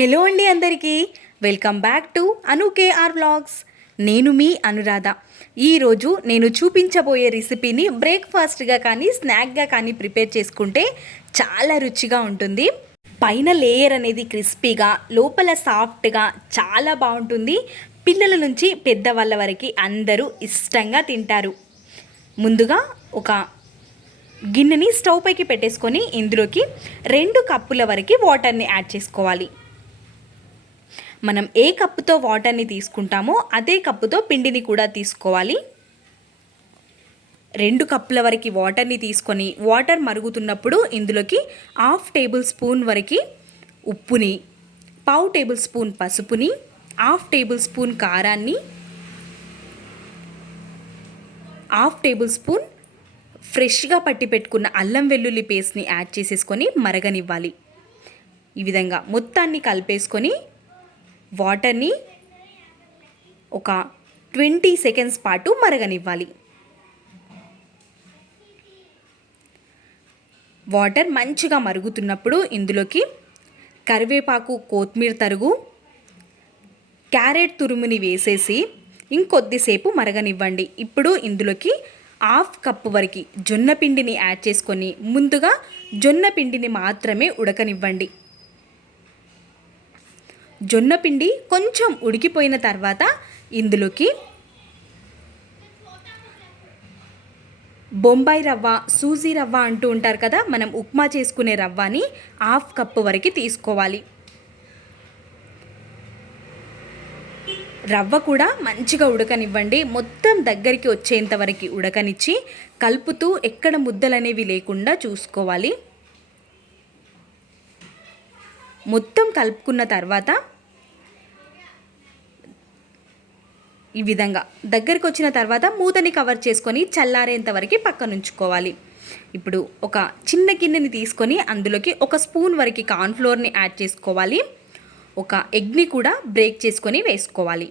Hello అండి అందరికీ welcome back to Anu KR vlogs. నేను మీ అనురాధ. ఈరోజు నేను చూపించబోయే రెసిపీని బ్రేక్ఫాస్ట్గా కానీ స్నాక్గా కానీ ప్రిపేర్ చేసుకుంటే చాలా రుచిగా ఉంటుంది. పైన లేయర్ అనేది క్రిస్పీగా, లోపల సాఫ్ట్గా చాలా బాగుంటుంది. పిల్లల నుంచి పెద్దవాళ్ళ వరకు అందరూ ఇష్టంగా తింటారు. ముందుగా ఒక గిన్నెని స్టవ్ పైకి పెట్టేసుకొని ఇందులోకి 2 కప్పుల వరకు వాటర్ని యాడ్ చేసుకోవాలి. మనం ఏ కప్పుతో వాటర్ని తీసుకుంటామో అదే కప్పుతో పిండిని కూడా తీసుకోవాలి. 2 కప్పుల వరకు వాటర్ని తీసుకొని వాటర్ మరుగుతున్నప్పుడు ఇందులోకి 1/2 టేబుల్ స్పూన్ వరకు ఉప్పుని, 1/2 టేబుల్ స్పూన్ పసుపుని, 1/2 టేబుల్ స్పూన్ కారాన్ని, 1/2 టేబుల్ స్పూన్ ఫ్రెష్గా పట్టి పెట్టుకున్న అల్లం వెల్లుల్లి పేస్ట్ని యాడ్ చేసేసుకొని మరగనివ్వాలి. ఈ విధంగా మొత్తాన్ని కలిపేసుకొని వాటర్ని ఒక 20 సెకండ్స్ పాటు మరగనివ్వాలి. వాటర్ మంచిగా మరుగుతున్నప్పుడు ఇందులోకి కరివేపాకు, కొత్తిమీర తరుగు, క్యారెట్ తురుముని వేసేసి ఇంకొద్దిసేపు మరగనివ్వండి. ఇప్పుడు ఇందులోకి 1/2 కప్పు వరకు జొన్న పిండిని యాడ్ చేసుకొని ముందుగా జొన్న పిండిని మాత్రమే ఉడకనివ్వండి. జొన్న పిండి కొంచెం ఉడికిపోయిన తర్వాత ఇందులోకి బొంబాయి రవ్వ, సూజీ రవ్వ అంటూ ఉంటారు కదా, మనం ఉప్మా చేసుకునే రవ్వని 1/2 కప్పు వరకు తీసుకోవాలి. రవ్వ కూడా మంచిగా ఉడకనివ్వండి. మొత్తం దగ్గరికి వచ్చేంత వరకు ఉడకనిచ్చి కలుపుతూ ఎక్కడ ముద్దలనేవి లేకుండా చూసుకోవాలి. మొత్తం కలుపుకున్న తర్వాత ఈ విధంగా దగ్గరికి వచ్చిన తర్వాత మూతని కవర్ చేసుకొని చల్లారేంత వరకు పక్కన ఉంచుకోవాలి. ఇప్పుడు ఒక చిన్న గిన్నెని తీసుకొని అందులోకి 1 స్పూన్ వరకు కార్న్ఫ్లోర్ని యాడ్ చేసుకోవాలి. ఒక ఎగ్ని కూడా బ్రేక్ చేసుకొని వేసుకోవాలి.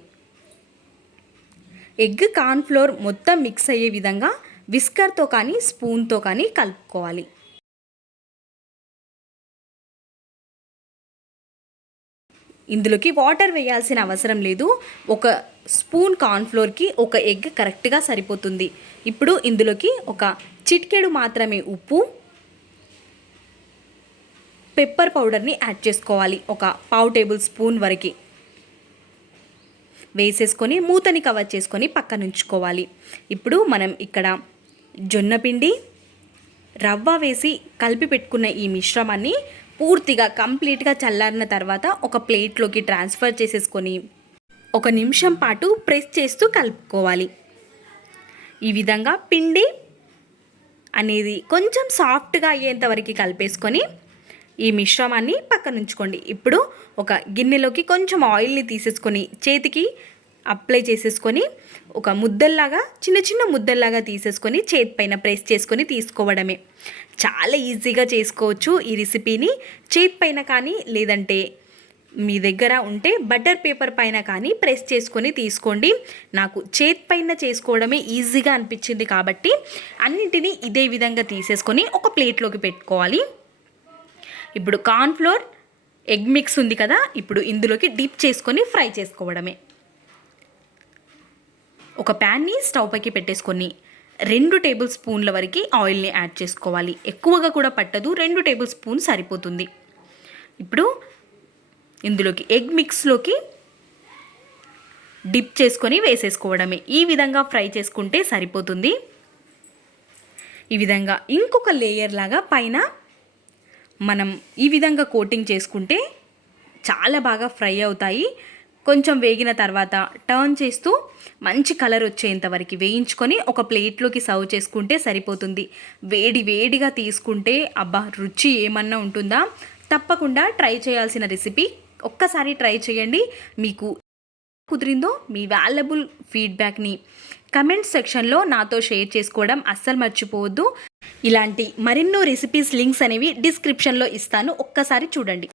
ఎగ్, కార్న్ఫ్లోర్ మొత్తం మిక్స్ అయ్యే విధంగా విస్కర్తో కానీ స్పూన్తో కానీ కలుపుకోవాలి. ఇందులోకి వాటర్ వేయాల్సిన అవసరం లేదు. 1 స్పూన్ కార్న్ఫ్లోర్కి 1 ఎగ్ కరెక్ట్గా సరిపోతుంది. ఇప్పుడు ఇందులోకి ఒక చిటికెడు మాత్రమే ఉప్పు, పెప్పర్ పౌడర్ని యాడ్ చేసుకోవాలి. ఒక 1/2 టేబుల్ స్పూన్ వరకు వేసేసుకొని మూతని కవర్ చేసుకొని పక్కన ఉంచుకోవాలి. ఇప్పుడు మనం ఇక్కడ జొన్న పిండి, రవ్వ వేసి కలిపి పెట్టుకున్న ఈ మిశ్రమాన్ని పూర్తిగా కంప్లీట్గా చల్లారిన తర్వాత ఒక ప్లేట్లోకి ట్రాన్స్ఫర్ చేసేసుకొని 1 నిమిషం పాటు ప్రెస్ చేస్తూ కలుపుకోవాలి. ఈ విధంగా పిండి అనేది కొంచెం సాఫ్ట్గా అయ్యేంత వరకు కలిపేసుకొని ఈ మిశ్రమాన్ని పక్కన ఉంచుకోండి. ఇప్పుడు ఒక గిన్నెలోకి కొంచెం ఆయిల్ని తీసేసుకొని చేతికి అప్లై చేసేసుకొని ఒక ముద్దల్లాగా చిన్న చిన్న ముద్దల్లాగా తీసేసుకొని చేతి పైన ప్రెస్ చేసుకొని తీసుకోవడమే. చాలా ఈజీగా చేసుకోవచ్చు ఈ రెసిపీని. చేతి పైన కానీ లేదంటే మీ దగ్గర ఉంటే బటర్ పేపర్ పైన కానీ ప్రెస్ చేసుకొని తీసుకోండి. నాకు చేతి పైన చేసుకోవడమే ఈజీగా అనిపించింది కాబట్టి అన్నింటినీ ఇదే విధంగా తీసేసుకొని ఒక ప్లేట్లోకి పెట్టుకోవాలి. ఇప్పుడు కార్న్ఫ్లోర్, ఎగ్ మిక్స్ ఉంది కదా, ఇప్పుడు ఇందులోకి డిప్ చేసుకొని ఫ్రై చేసుకోవడమే. ఒక ప్యాన్ని స్టవ్ పైకి పెట్టేసుకొని 2 టేబుల్ స్పూన్ల వరకు ఆయిల్ని యాడ్ చేసుకోవాలి. ఎక్కువగా కూడా పట్టదు, 2 టేబుల్ స్పూన్ సరిపోతుంది. ఇప్పుడు ఇందులోకి ఎగ్ మిక్స్లోకి డిప్ చేసుకొని వేసేసుకోవడమే. ఈ విధంగా ఫ్రై చేసుకుంటే సరిపోతుంది. ఈ విధంగా ఇంకొక లేయర్ లాగా పైన మనం ఈ విధంగా కోటింగ్ చేసుకుంటే చాలా బాగా ఫ్రై అవుతాయి. కొంచెం వేగిన తర్వాత టర్న్ చేస్తూ మంచి కలర్ వచ్చేంత వరకు వేయించుకొని ఒక ప్లేట్లోకి సర్వ్ చేసుకుంటే సరిపోతుంది. వేడి వేడిగా తీసుకుంటే అబ్బా రుచి ఏమన్నా ఉంటుందా? తప్పకుండా ట్రై చేయాల్సిన రెసిపీ. ఒక్కసారి ట్రై చేయండి. మీకు కుదిరిందో మీ వాల్యుబుల్ ఫీడ్బ్యాక్ని కమెంట్ సెక్షన్లో నాతో షేర్ చేసుకోవడం అస్సలు మర్చిపోవద్దు. ఇలాంటి మరెన్నో రెసిపీస్ లింక్స్ అనేవి డిస్క్రిప్షన్లో ఇస్తాను, ఒక్కసారి చూడండి.